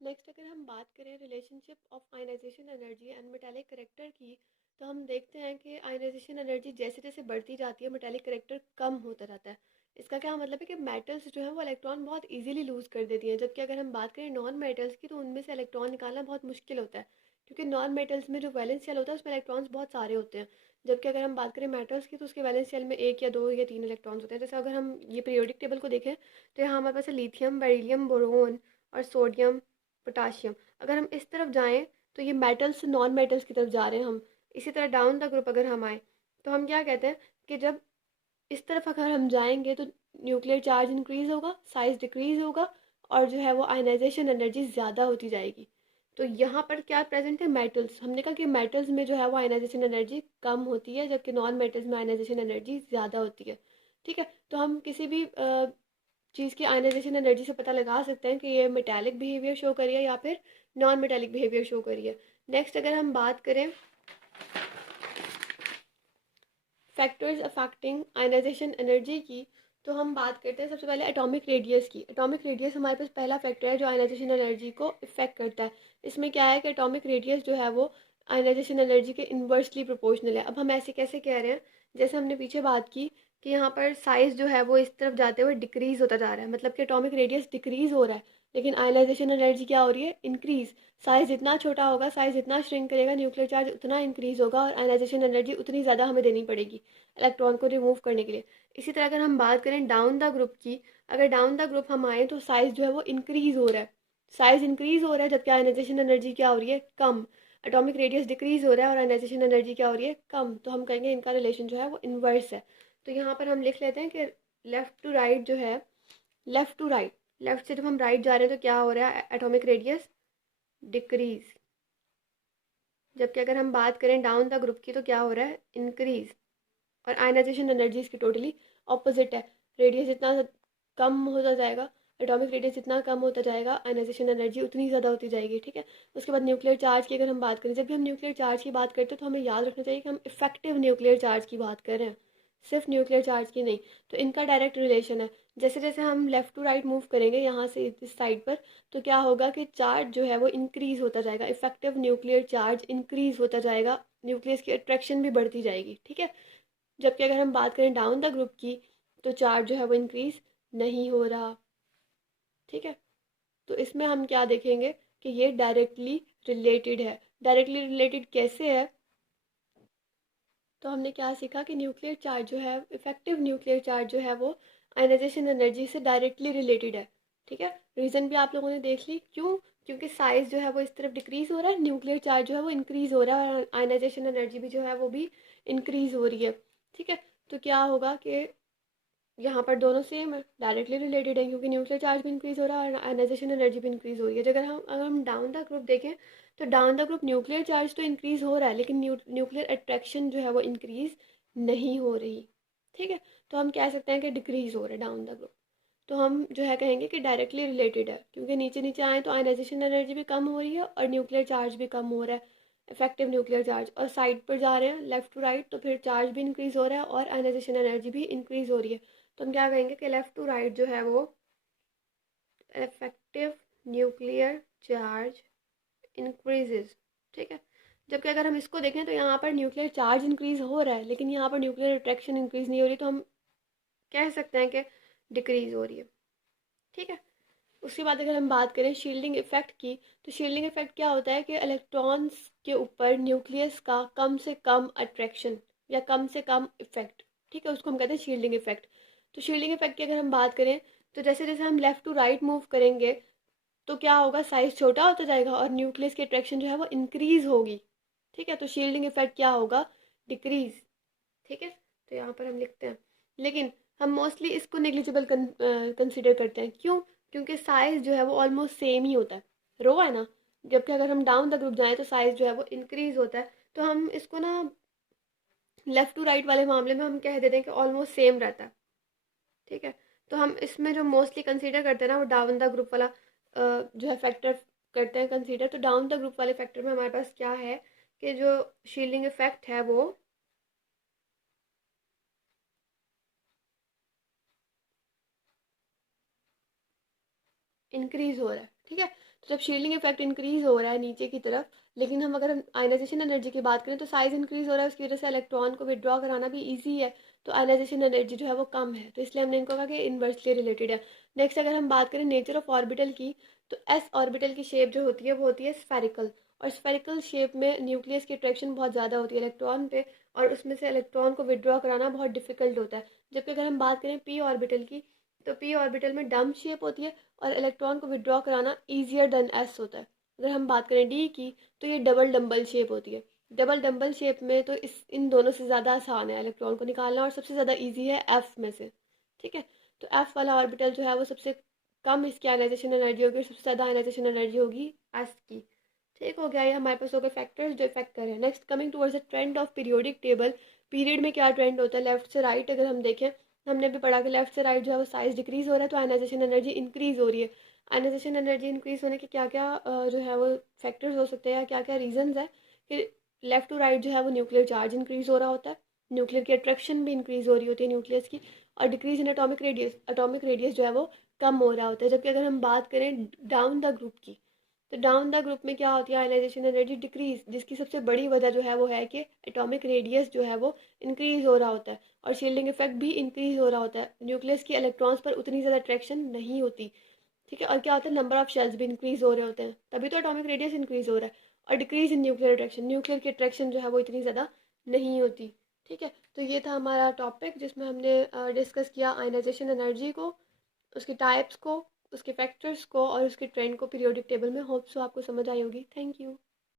Next अगर हम बात करें relationship of ionisation energy and metallic character की, तो हम देखते हैं कि आयनाइजेशन एनर्जी जैसे जैसे बढ़ती जाती है मेटालिक करेक्टर कम होता जाता है। इसका क्या मतलब है कि मेटल्स जो है वो इलेक्ट्रॉन बहुत इजीली लूज़ कर देती हैं, जबकि अगर हम बात करें नॉन मेटल्स की तो उनमें से इलेक्ट्रॉन निकालना बहुत मुश्किल होता है, क्योंकि नॉन मेटल्स में जो वैलेंस शेल होता है उसमें इलेक्ट्रॉन्स बहुत सारे होते हैं। जबकि अगर हम बात करें मेटल्स की तो उसके वैलेंस शेल में एक या दो या तीन इलेक्ट्रॉन्स होते हैं। जैसे अगर हम ये पीरियोडिक टेबल को देखें तो यहाँ हमारे पास है लिथियम, बेरिलियम, बोरोन और सोडियम, पोटाशियम। अगर हम इस तरफ जाएँ तो ये मेटल्स से नॉन मेटल्स की तरफ जा रहे हैं हम। इसी तरह डाउन द ग्रुप अगर हम आएँ तो हम क्या कहते हैं कि जब इस तरफ अगर हम जाएँगे तो न्यूक्लियर चार्ज इंक्रीज़ होगा, साइज़ डिक्रीज़ होगा और जो है वो आयनाइज़ेशन एनर्जी ज़्यादा होती जाएगी। तो यहाँ पर क्या प्रेज़ेंट है, मेटल्स। हमने कहा कि मेटल्स में जो है वो आयनाइज़ेशन एनर्जी कम होती है, जबकि नॉन मेटल्स में आयनाइज़ेशन एनर्जी ज़्यादा होती है। ठीक है? तो हम किसी भी चीज़ की आयनाइजेशन एनर्जी से पता लगा सकते हैं कि ये मेटालिक बिहेवियर शो करी है या फिर नॉन मेटालिक बिहेवियर शो करी है। नेक्स्ट अगर हम बात करें फैक्टर्स अफेक्टिंग आयनाइजेशन एनर्जी की, तो हम बात करते हैं सबसे पहले एटॉमिक रेडियस की। एटॉमिक रेडियस हमारे पास पहला फैक्टर है जो आयनाइजेशन एनर्जी को इफेक्ट करता है। इसमें क्या है कि एटॉमिक रेडियस जो है वो आयनाइजेशन एनर्जी के इन्वर्सली प्रोपोर्शनल है। अब हम ऐसे कैसे कह रहे हैं, जैसे हमने पीछे बात की कि यहाँ पर साइज जो है वो इस तरफ जाते हुए डिक्रीज होता जा रहा है, मतलब कि एटॉमिक रेडियस डिक्रीज हो रहा है, लेकिन आयनाइजेशन एनर्जी क्या हो रही है, इंक्रीज। साइज जितना छोटा होगा, साइज जितना श्रिंक करेगा, न्यूक्लियर चार्ज उतना इंक्रीज होगा और आयनाइजेशन एनर्जी उतनी ज़्यादा हमें देनी पड़ेगी इलेक्ट्रॉन को रिमूव करने के लिए। इसी तरह अगर हम बात करें डाउन द ग्रुप की, अगर डाउन द ग्रुप हम आए तो साइज जो है वो इंक्रीज हो रहा है। साइज इंक्रीज हो रहा है जबकि आयनाइजेशन एनर्जी क्या हो रही है, कम। एटॉमिक रेडियस डिक्रीज हो रहा है और आयनाइजेशन एनर्जी क्या हो रही है, कम। तो हम कहेंगे इनका रिलेशन जो है वो इन्वर्स है। तो यहाँ पर हम लिख लेते हैं कि लेफ्ट टू राइट जो है, लेफ्ट टू राइट, लेफ्ट से जब हम राइट जा रहे हैं तो क्या हो रहा है, एटॉमिक रेडियस डिक्रीज। जबकि अगर हम बात करें डाउन द ग्रुप की तो क्या हो रहा है, इंक्रीज। और आयनाइजेशन एनर्जी इसकी टोटली ऑपोजिट है। रेडियस जितना कम होता जाएगा, एटॉमिक रेडियस जितना कम होता जाएगा, आयनाइजेशन एनर्जी उतनी ज़्यादा होती जाएगी। ठीक है? उसके बाद न्यूक्लियर चार्ज की अगर हम बात करें, जब भी हम न्यूक्लियर चार्ज की बात करते हैं तो हमें याद रखना चाहिए कि हम इफेक्टिव न्यूक्लियर चार्ज की बात कर रहे हैं, सिर्फ न्यूक्लियर चार्ज की नहीं। तो इनका डायरेक्ट रिलेशन है। जैसे जैसे हम लेफ्ट टू राइट मूव करेंगे यहाँ से इस साइड पर, तो क्या होगा कि चार्ज जो है वो इंक्रीज होता जाएगा, इफेक्टिव न्यूक्लियर चार्ज इंक्रीज होता जाएगा, न्यूक्लियस की अट्रैक्शन भी बढ़ती जाएगी। ठीक है? जबकि अगर हम बात करें डाउन द ग्रुप की तो चार्ज जो है वो इंक्रीज नहीं हो रहा। ठीक है? तो इसमें हम क्या देखेंगे कि ये डायरेक्टली रिलेटेड है। डायरेक्टली रिलेटेड कैसे है, तो हमने क्या सीखा कि न्यूक्लियर चार्ज जो है, इफेक्टिव न्यूक्लियर चार्ज जो है वो आयनाइजेशन एनर्जी से डायरेक्टली रिलेटेड है। ठीक है? रीज़न भी आप लोगों ने देख ली, क्यों? क्योंकि साइज जो है वो इस तरफ डिक्रीज हो रहा है, न्यूक्लियर चार्ज जो है वो इंक्रीज हो रहा है और आयनाइजेशन एनर्जी भी जो है वो भी इंक्रीज हो रही है। ठीक है? तो क्या होगा कि यहाँ पर दोनों सेम है, डायरेक्टली रिलेटेड है, क्योंकि न्यूक्लियर चार्ज भी इंक्रीज हो रहा है और आयनाइजेशन एनर्जी भी इंक्रीज हो रही है। अगर हम डाउन द ग्रुप देखें तो down the group nuclear charge तो इंक्रीज हो रहा है, लेकिन न्यूक्लियर अट्रैक्शन जो है वो इंक्रीज नहीं हो रही। ठीक है? तो हम कह सकते हैं कि डिक्रीज हो रहा है डाउन द ग्रुप। तो हम जो है कहेंगे कि डायरेक्टली रिलेटेड है, क्योंकि नीचे नीचे आए तो आयनाइजेशन एनर्जी भी कम हो रही है और न्यूक्लियर चार्ज भी कम हो रहा है, इफेक्टिव न्यूक्लियर चार्ज। और साइड पर जा रहे हैं लेफ्ट टू राइट तो फिर चार्ज भी इंक्रीज हो रहा है और आयनाइजेशन एनर्जी भी इंक्रीज हो रही है। तो हम क्या कहेंगे कि लेफ्ट टू राइट जो है वो इफेक्टिव न्यूक्लियर चार्ज इंक्रीजेज। ठीक है? जबकि अगर हम इसको देखें तो यहाँ पर न्यूक्लियर चार्ज इंक्रीज हो रहा है, लेकिन यहाँ पर न्यूक्लियर अट्रैक्शन इंक्रीज नहीं हो रही, तो हम कह सकते हैं कि डिक्रीज हो रही है। ठीक है? उसके बाद अगर हम बात करें शील्डिंग इफेक्ट की, तो शील्डिंग इफेक्ट क्या होता है कि इलेक्ट्रॉन्स के ऊपर न्यूक्लियस का कम से कम अट्रैक्शन या कम से कम इफेक्ट। ठीक है? उसको हम कहते हैं शील्डिंग इफेक्ट। तो शील्डिंग इफेक्ट की अगर हम बात करें तो जैसे जैसे हम लेफ्ट टू राइट मूव करेंगे तो क्या होगा, साइज छोटा होता जाएगा और न्यूक्लियस की अट्रैक्शन जो है वो इंक्रीज होगी। ठीक है? तो शील्डिंग इफेक्ट क्या होगा, डिक्रीज। ठीक है? तो यहाँ पर हम लिखते हैं, लेकिन हम मोस्टली इसको नेग्लिजिबल कंसिडर करते हैं। क्यों? क्योंकि साइज जो है वो ऑलमोस्ट सेम ही होता है, रो है ना। जबकि अगर हम डाउन द ग्रुप जाएं तो साइज जो है वो इंक्रीज होता है। तो हम इसको ना लेफ्ट टू राइट वाले मामले में हम कह देते हैं कि ऑलमोस्ट सेम रहता है। ठीक है? तो हम इसमें जो मोस्टली कंसीडर करते हैं ना वो डाउन द ग्रुप वाला जो है फैक्टर करते हैं कंसीडर। तो डाउन द ग्रुप वाले फैक्टर में हमारे पास क्या है कि जो शील्डिंग इफेक्ट है वो इंक्रीज हो रहा है। ठीक है? तो जब शील्डिंग इफेक्ट इंक्रीज हो रहा है नीचे की तरफ, लेकिन हम अगर हम आयनाइजेशन एनर्जी की बात करें तो साइज इंक्रीज हो रहा है, उसकी वजह से इलेक्ट्रॉन को विड्रॉ कराना भी ईजी है, तो आयनाइजेशन एनर्जी जो है वो कम है, तो इसलिए हमने इनको कहा कि इन्वर्सली रिलेटेड है। नेक्स्ट अगर हम बात करें नेचर ऑफ ऑर्बिटल की, तो एस ऑर्बिटल की शेप जो होती है वो होती है स्फेरिकल, और स्फेरिकल शेप में न्यूक्लियस की अट्रैक्शन बहुत ज़्यादा होती है इलेक्ट्रॉन पे, और उसमें से इलेक्ट्रॉन को विड्रॉ कराना बहुत डिफिकल्ट होता है। जबकि अगर हम बात करें पी ऑर्बिटल की, तो पी ऑर्बिटल में डम शेप होती है और इलेक्ट्रॉन को विड्रॉ कराना ईजियर देन एस होता है। अगर हम बात करें डी की, तो ये डबल डम्बल शेप होती है। डबल डम्बल शेप में तो इस इन दोनों से ज़्यादा आसान है इलेक्ट्रॉन को निकालना, और सबसे ज़्यादा ईजी है एफ में से। ठीक है, तो एफ वाला ऑर्बिटल जो है वो सबसे कम इसकी आयनाइजेशन एनर्जी होगी, और सबसे ज़्यादा आयनाइजेशन एनर्जी होगी एस की। ठीक हो गया, ये हमारे पास हो गए फैक्टर्स जो इफेक्ट कर रहे हैं। Next coming towards the trend of periodic table, period में क्या ट्रेंड होता है लेफ्ट से राइट अगर हम देखें, हमने भी पढ़ा कि लेफ्ट से राइट जो है वो साइज डिक्रीज हो रहा है, तो आयनाइजेशन एनर्जी इंक्रीज हो रही है। आयनाइजेशन एनर्जी इंक्रीज होने के क्या क्या जो है वो फैक्टर्स हो सकते हैं, या क्या क्या रीजंस है कि लेफ्ट टू राइट जो है वो न्यूक्लियर चार्ज इंक्रीज हो रहा होता है, न्यूक्लियर की अट्रैक्शन भी इंक्रीज हो रही होती है न्यूक्लियस की, और डिक्रीज इन एटॉमिक रेडियस जो है वो कम हो रहा होता है। जबकि अगर हम बात करें डाउन द ग्रुप की, तो डाउन द ग्रुप में क्या होती है आयनाइजेशन एनर्जी डिक्रीज, जिसकी सबसे बड़ी वजह जो है वो है कि एटॉमिक रेडियस जो है वो इंक्रीज हो रहा होता है, और शील्डिंग इफेक्ट भी इंक्रीज हो रहा होता है, न्यूक्लियस की इलेक्ट्रॉन्स पर उतनी ज़्यादा अट्रैक्शन नहीं होती। ठीक है, और क्या होता है नंबर ऑफ शेल्स भी इंक्रीज हो रहे होते हैं, तभी तो एटॉमिक रेडियस इंक्रीज हो रहा है। और decrease in nuclear attraction, nuclear की अट्रैक्शन जो है वो इतनी ज़्यादा नहीं होती। ठीक है, तो ये था हमारा टॉपिक जिसमें हमने डिस्कस किया आयनाइजेशन एनर्जी को, उसके टाइप्स को, उसके फैक्टर्स को, और उसके ट्रेंड को पीरियोडिक टेबल में। होप सो आपको समझ आई होगी। Thank you.